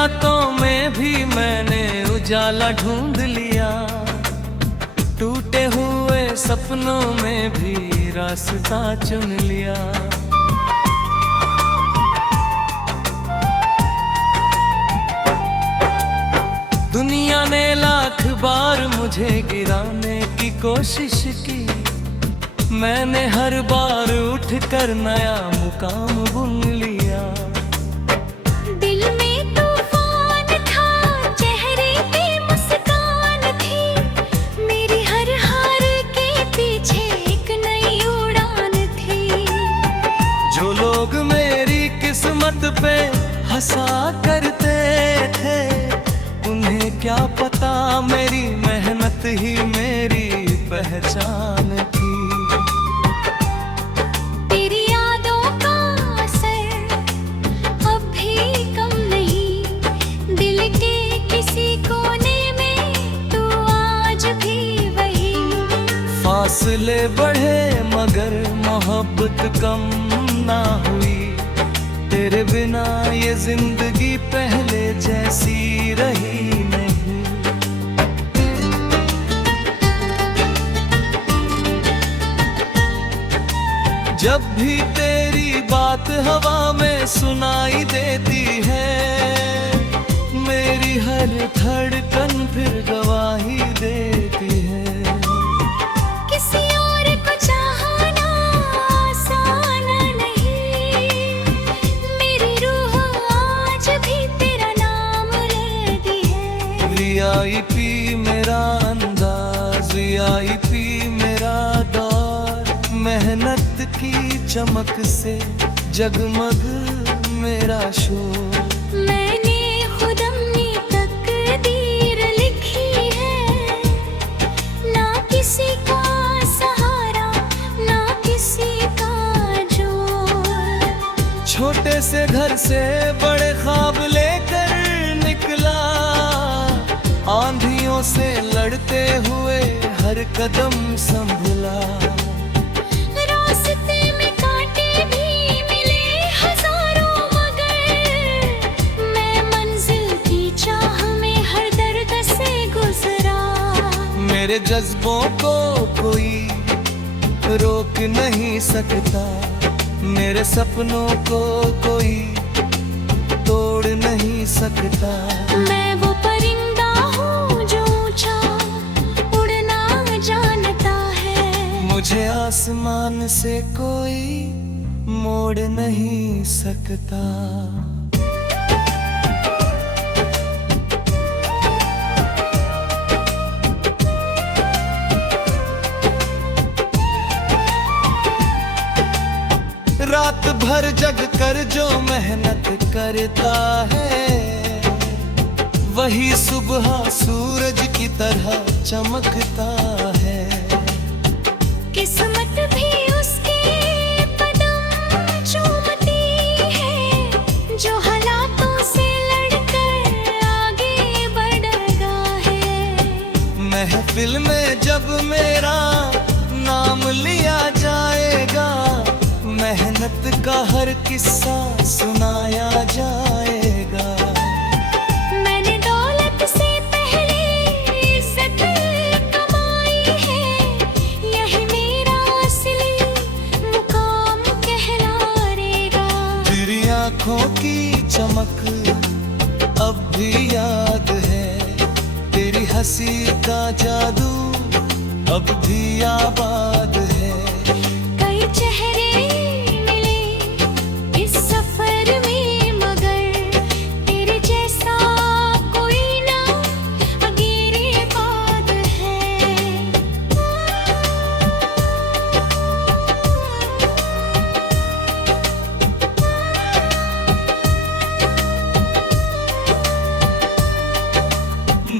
रातों में भी मैंने उजाला ढूंढ लिया, टूटे हुए सपनों में भी रास्ता चुन लिया। दुनिया ने लाख बार मुझे गिराने की कोशिश की, मैंने हर बार उठकर नया मुकाम बुन लिया। दिल में तूफान था, चेहरे पे मुस्कान थी, मेरी हर हार के पीछे एक नई उड़ान थी। जो लोग मेरी किस्मत पे हंसा करते थे, उन्हें क्या पता मेरी मेहनत ही मेरी पहचान थी। तेरी यादों का असर अब भी कम नहीं, दिल के किसी कोने में तू आज भी वही। फासले बढ़े मगर मोहब्बत कम ना हुई, तेरे बिना ये जिंदगी पहले जैसी रही नहीं। जब भी तेरी बात हवा में सुनाई देती है, मेरी हर धड़कन फिर गवाही देती है। किसी और को चाहना आसान नहीं, मेरी रूह आज भी तेरा नाम लेती है। VIP मेरा अंदाज, VIP मेरा दौर, मेहनत की चमक से जगमग मेरा शोर। मैंने खुद अपनी तकदीर लिखी है, ना किसी का सहारा ना किसी का जोर। छोटे से घर से बड़े ख्वाब लेकर निकला, आंधियों से लड़ते हुए हर कदम संभला। रास्ते में कांटे भी मिले हजारों, मगर मैं मंजिल की चाह में हर दर्द से गुजरा। मेरे जज्बों को कोई रोक नहीं सकता, मेरे सपनों को कोई तोड़ नहीं सकता। मैं वो परिंदा हूँ जो ऊंचा उड़ना जानता है, मुझे आसमान से कोई मोड़ नहीं सकता। रात भर जग कर जो मेहनत करता है, वही सुबह सूरज की तरह चमकता है। किस्मत भी उसके कदम चूमती है, जो हालातों से लड़कर आगे बढ़ता है। महफिल में जब मेरा नाम लिया जाएगा, मेहनत का हर किस्सा सुनाया जाएगा। मैंने दौलत से पहले इज्जत कमाई है, यही मेरा असली मुकाम कहलाएगा। तेरी आंखों की चमक अब भी याद है, तेरी हंसी का जादू अब भी आबाद है। कई चेहरे मिले इस सफर में, मगर तेरे जैसा कोई ना अगेरे बाद है।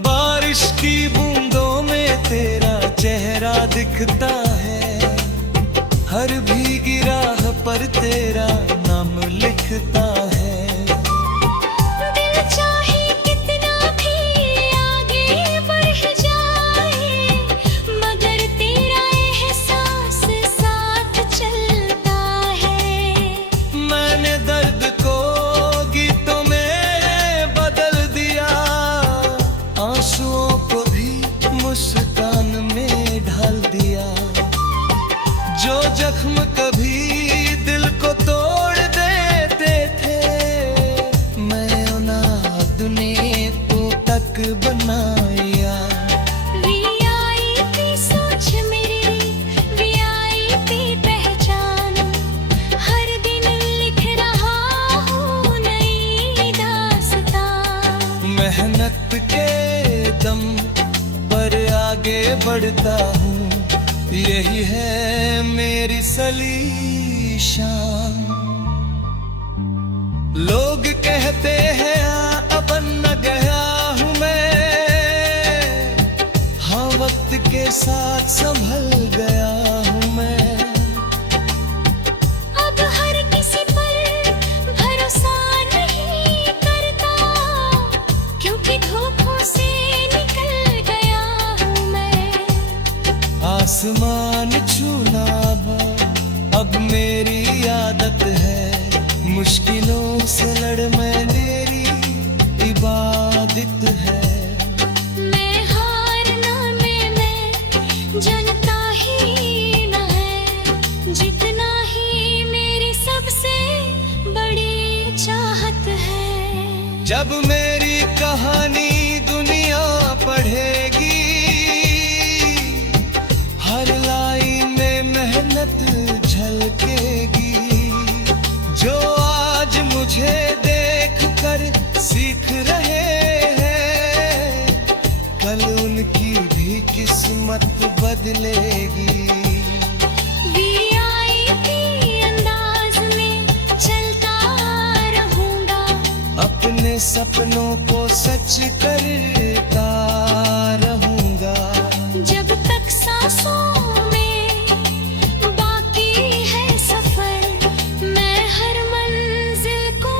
बारिश की बूंदों में तेरा चेहरा दिखता है, हर भीगी राह पर तेरा नाम लिखता है। दिल चाहे कितना भी आगे बढ़ जाए, मगर तेरा एहसास साथ चलता है। मैंने दर्द को गीतों में बदल जो जख्म कभी दिल को तोड़ देते थे, मैं उन्हें तो तक बनाया। वीआईपी सोच मेरी, वीआईपी पहचान, हर दिन लिख रहा हूँ नई दास्तां। मेहनत के दम पर आगे बढ़ता हूँ, यही है मेरी सली शान। लोग कहते हैं अब न गया हूँ मैं, हाँ वक्त के साथ संभल गया हूँ मैं। अब हर किसी पर भरोसा नहीं करता, क्योंकि धोखों से निकल गया हूँ मैं। आसमान छूना अब मेरी आदत है, मुश्किलों से लड़ मैं मेरी इबादत है। मैं हारना मैं जनता ही न है, जितना ही मेरी सबसे बड़ी चाहत है। जब मेरी कहानी दुनिया पढ़ेगी, हर लाइन में मेहनत झलकेगी। जो आज मुझे देख कर सीख रहे हैं, कल उनकी भी किस्मत बदलेगी। वीआईपी अंदाज में चलता रहूंगा, अपने सपनों को सच करता रहूंगा। जब तक सांसों में बाकी है सफर, मैं हर मंजिल को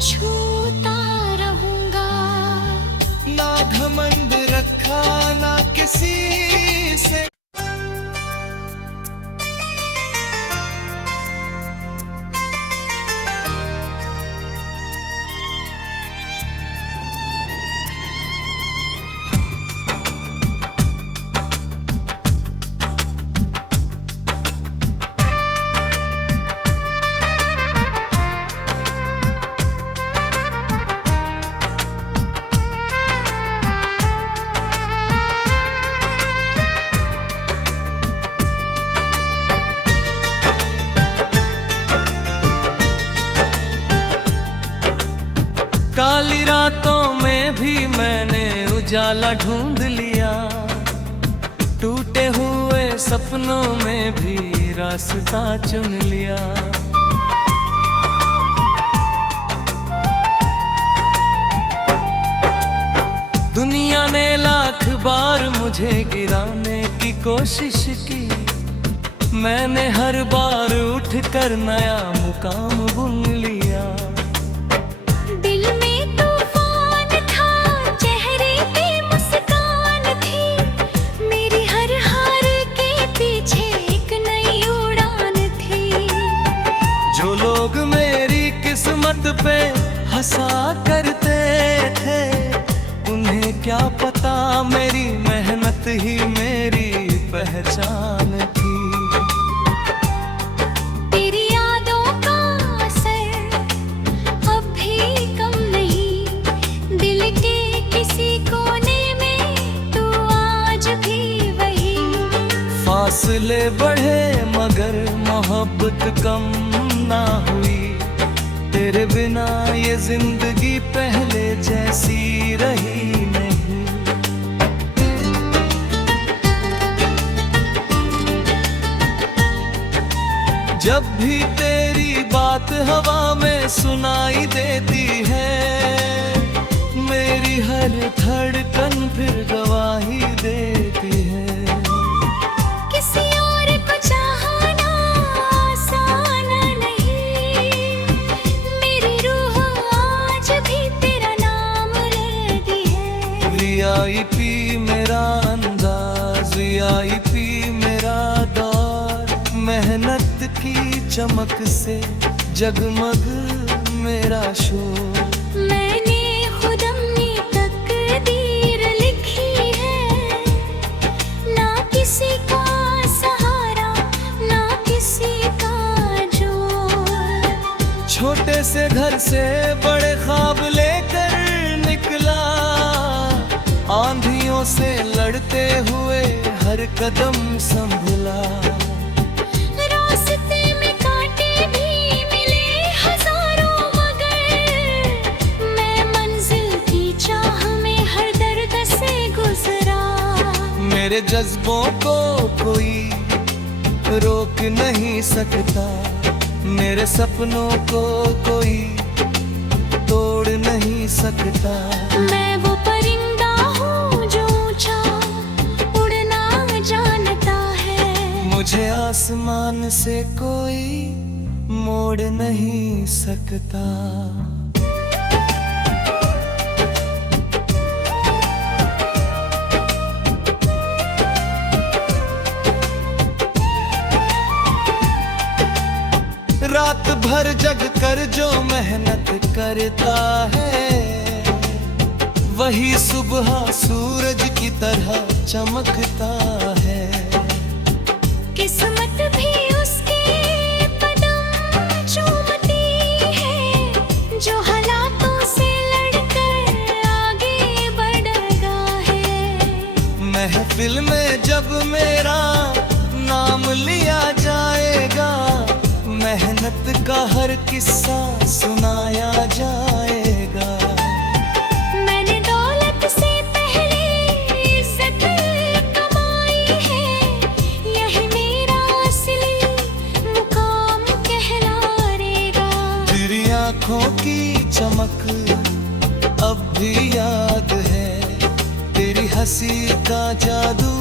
छूता रहूंगा। ना घमंड रखा ना किसी से, काली रातों में भी मैंने उजाला ढूंढ लिया, टूटे हुए सपनों में भी रास्ता चुन लिया। दुनिया ने लाख बार मुझे गिराने की कोशिश की, मैंने हर बार उठकर नया मुकाम बुन लिया। दिल में तूफान था, चेहरे पे मुस्कान थी, मेरी हर हार के पीछे एक नई उड़ान थी। जो लोग मेरी किस्मत पे हंसा करते थे, उन्हें क्या पता मेरी मेहनत ही मेरी पहचान थी। तेरी यादों का असर अब भी कम नहीं, दिल के किसी कोने में तू आज भी वही। फासले बढ़े मगर मोहब्बत कम ना हुई, तेरे बिना ये जिंदगी पहले जैसी रही नहीं। जब भी तेरी बात हवा में सुनाई देती है, मेरी हर धड़कन फिर गवाही देती है। किसी और को चाहना आसान नहीं, मेरी रूह आज भी तेरा नाम लेती है। वीआईपी मेरा अंदाज, वीआईपी मेरा दौर, मेहनत की चमक से जगमग मेरा शोर। मैंने खुद अपनी तकदीर लिखी है, ना किसी का सहारा से घर से बड़े ख्वाब लेकर निकला, आंधियों से लड़ते हुए हर कदम संभला। रास्ते में कांटे भी मिले हजारों, मगर मैं मंजिल की चाह में हर दर्द से गुजरा। मेरे जज्बों को कोई रोक नहीं सकता, मेरे सपनों को कोई तोड़ नहीं सकता। मैं वो परिंदा हूँ जो ऊंचा उड़ना जानता है, मुझे आसमान से कोई मोड़ नहीं सकता। रात भर जग कर जो मेहनत करता है, वही सुबह सूरज की तरह चमकता है। किस्मत भी उसके कदम चूमती है, जो हालातों से लड़कर आगे बढ़ता है। महफिल में जब मेरा नाम लिया जाएगा, मेहनत का हर किस्सा सुनाया जाएगा। मैंने दौलत से पहले इज्जत कमाई है, यही मेरा असली मुकाम कहलाएगा। तेरी आंखों की चमक अब भी याद है, तेरी हंसी का जादू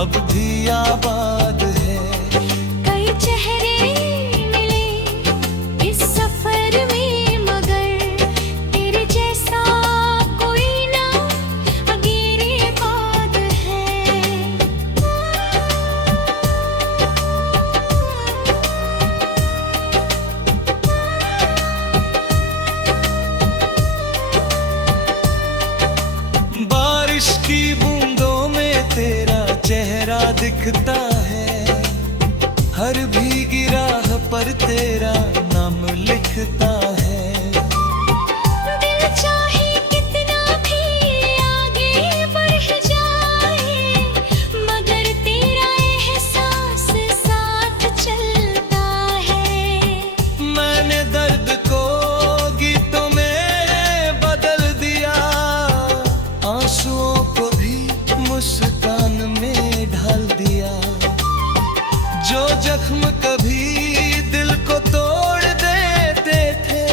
अब भी आबाद है। कई चेहरे की बूंदों में तेरा चेहरा दिखता है, हर भीगी राह पर तेरा नाम लिखता है। दिल चाहे कितना भी आगे बढ़ जाए, मगर तेरा एहसास साथ चलता है। मैंने दर्द को गीतों में बदल दिया, आंसुओं को भी मुस्कान में ढाल दिया। जो जख्म कभी दिल को तोड़ देते थे,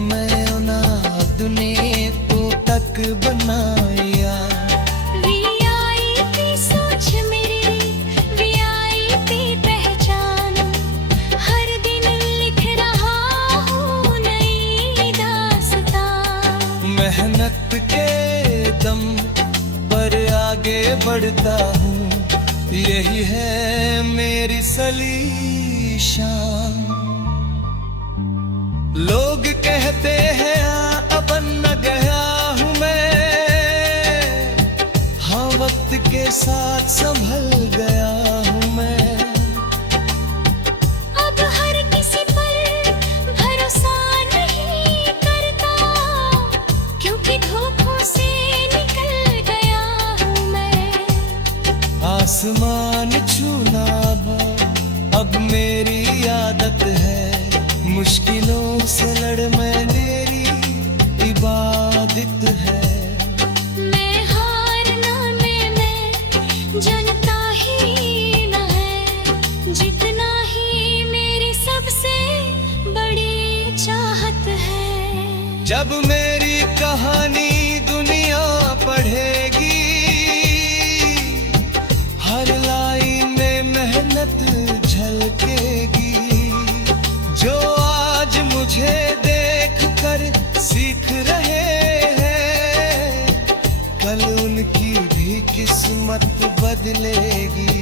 मैं उन्हें दुनिया को तक बनाया। वीआईपी सोच मेरी, वीआईपी पहचान, हर दिन लिख रहा हूँ नई दास्तां। मेहनत के दम पर आगे बढ़ता हूँ, यही है मेरी सली शान। लोग कहते हैं अब न गया हूँ मैं, हाँ वक्त के साथ संभल गया हूँ मैं। अब हर किसी पर भरोसा नहीं करता, क्योंकि धोखों से निकल गया हूँ मैं। आसमान छूना अब मेरी आदत है, मुश्किलों से लड़ मैं मेरी इबादत है। मैं हार माने में जनता ही न है, जितना ही मेरी सबसे बड़ी चाहत है। जब मेरी कहानी दुनिया पढ़ेगी, हर लाइन में मेहनत झलकेगी। जो आज मुझे देख कर सीख रहे हैं, कल उनकी भी किस्मत बदलेगी।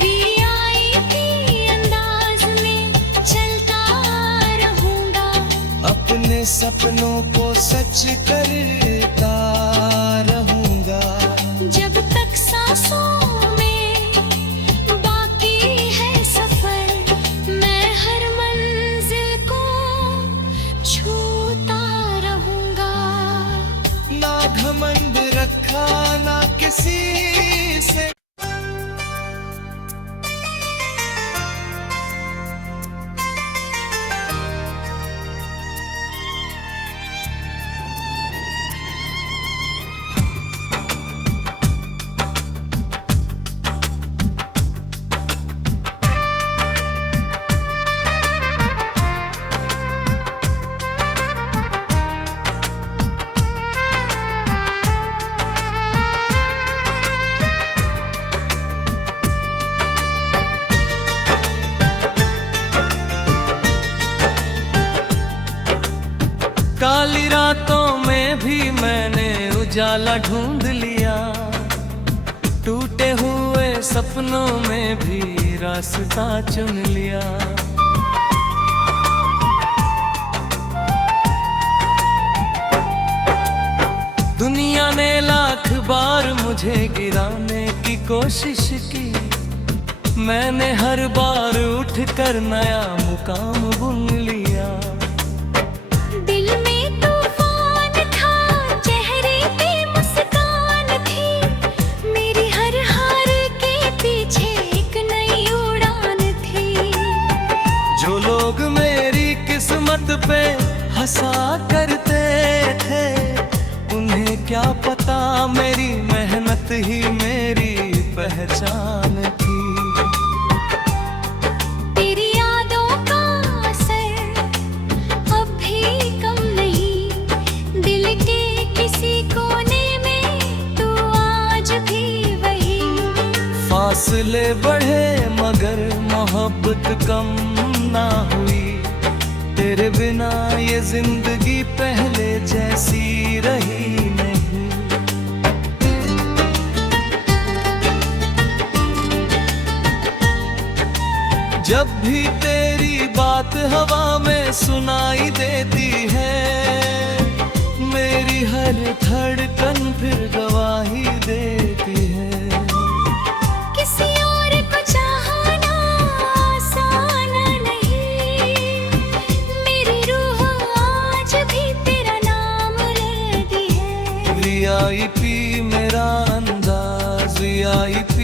वीआईपी अंदाज में चलता रहूंगा, अपने सपनों को सच करता रहूंगा। जब तक सांसों में बाकी है सफर, मैं हर मंजिल रातों में भी मैंने उजाला ढूंढ लिया, टूटे हुए सपनों में भी रास्ता चुन लिया। दुनिया ने लाख बार मुझे गिराने की कोशिश की, मैंने हर बार उठकर नया मुकाम बुन लिया। दिल में तूफान था, चेहरे पे मुस्कान थी, मेरी हर हार के पीछे एक नई उड़ान थी। जो लोग मेरी किस्मत पे हंसा करते थे, उन्हें क्या पता मेरी मेहनत ही मेरी पहचान थी। तेरी यादों का असर अब भी कम नहीं, दिल के किसी कोने में तू आज भी वही। फासले बढ़े मगर मोहब्बत कम ना हुई, तेरे बिना ये जिंदगी पहले जैसी रही नहीं। जब भी तेरी बात हवा में सुनाई देती है, मेरी हर धड़कन फिर गवाही देती है। किसी और को चाहना आसान नहीं, मेरी रूह आज भी तेरा नाम लेती है। VIP मेरा अंदाज, VIP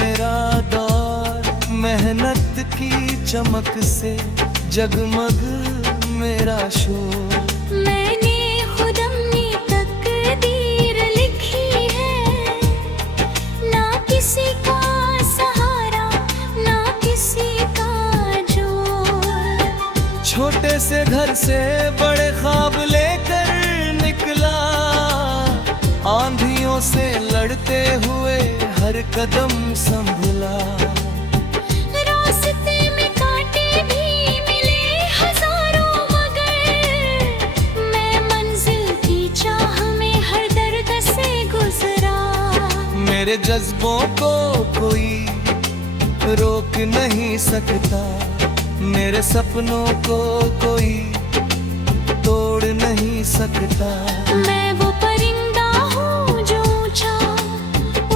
मेरा दौर, मेहनत की चमक से जगमग मेरा शोर। मैंने खुद अपनी तकदीर लिखी है, ना किसी का सहारा ना किसी का जोर। छोटे से घर से बड़े ख्वाब लेकर निकला, आंधियों से लड़ते हुए हर कदम संभला। रास्ते में कांटे भी मिले हजारों, मगर मैं मंजिल की चाह में हर दर्द से गुजरा। मेरे जज्बों को कोई रोक नहीं सकता, मेरे सपनों को कोई तोड़ नहीं सकता। मैं वो परिंदा हूँ जो ऊंचा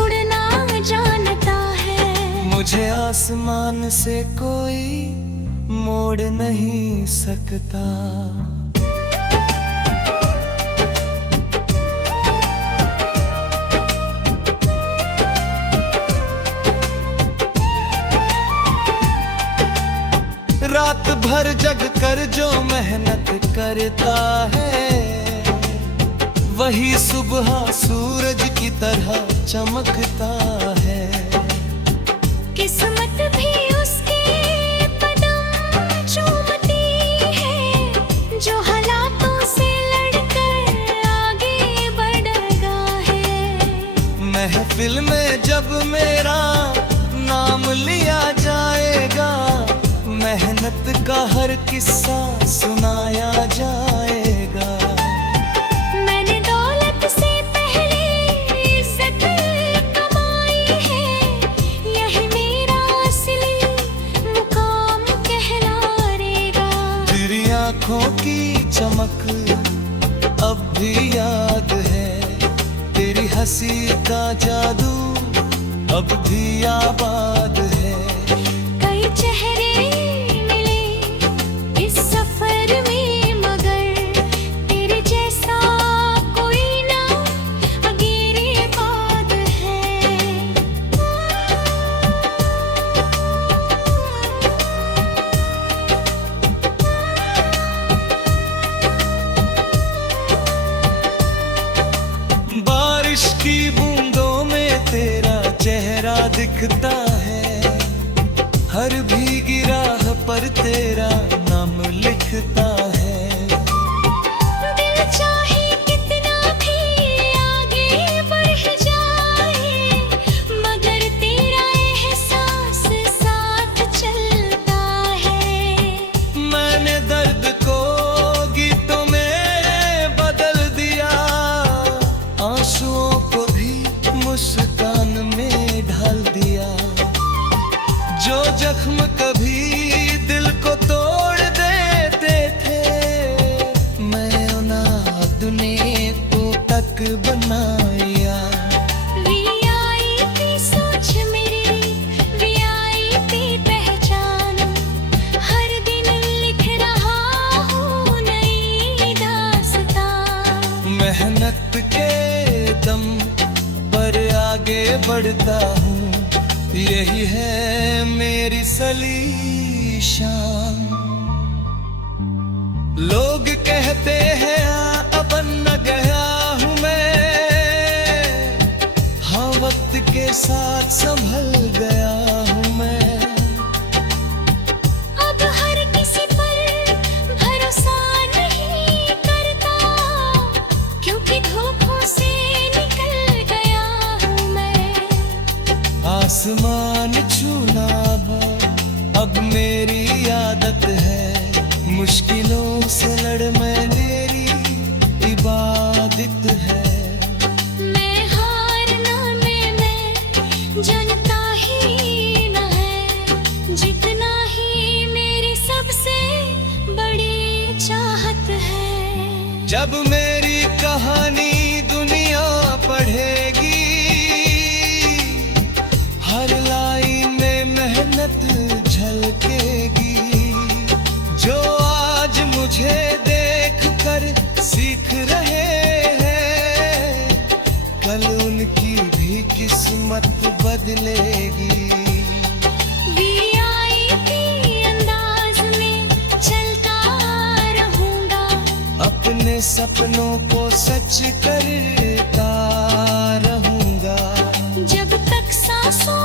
उड़ना जानता है, मुझे आसमान से कोई मोड़ नहीं सकता। रात भर जग कर जो मेहनत करता है, वही सुबह सूरज की तरह चमकता है। किस्मत भी उसके कदम चूमती है, जो हालातों से लड़कर आगे बढ़ता है। महफिल में जब मेरा नाम लिया जाएगा, मेहनत का हर किस्सा सुनाया जाएगा। मैंने दौलत से पहले इज्जत कमाई है, यही मेरा असली मुकाम कहलाएगा। तेरी आंखों की चमक अब भी याद है, तेरी हंसी का जादू अब भी आबाद है। कई चेहरे मिले इस सफर में, मगर तेरे जैसा कोई ना अगेरे बाद है। बारिश की बूंदों में तेरा चेहरा दिखता है, हर भीगी राह पर तेरा नाम लिखता है। दिल चाहे कितना भी आगे बढ़ जाए, मगर तेरा एहसास साथ चलता है। मैंने दर्द को गीतों में बदल जो जख्म कभी दिल को तोड़ देते थे, मैं उन्हें ने तो तक बनाया। वीआईपी सोच मेरी, वीआईपी पहचान, हर दिन लिख रहा हूँ नई दास्तां। मेहनत के दम पर आगे बढ़ता हूँ, यही है मेरी सली शान। लोग कहते हैं अब न गया हूँ मैं, हाँ वक्त के साथ संभल गया हूँ मैं। अब हर किसी पर भरोसा नहीं करता, क्योंकि धोखों से निकल गया हूँ मैं। आसमान छूना अब मेरी आदत है, मुश्किलों से लड़ मैं मेरी इबादत है। मैं हारना मैं जानता ही न है, जितना ही मेरी सबसे बड़ी चाहत है। जब मेरी कहानी दुनिया पढ़ेगी, हर लाइन में मेहनत झलकेगी। जो आज मुझे देख कर सीख रहे हैं, कल उनकी भी किस्मत बदलेगी। वीआईपी अंदाज में चलता रहूंगा, अपने सपनों को सच करता रहूंगा। जब तक सांसों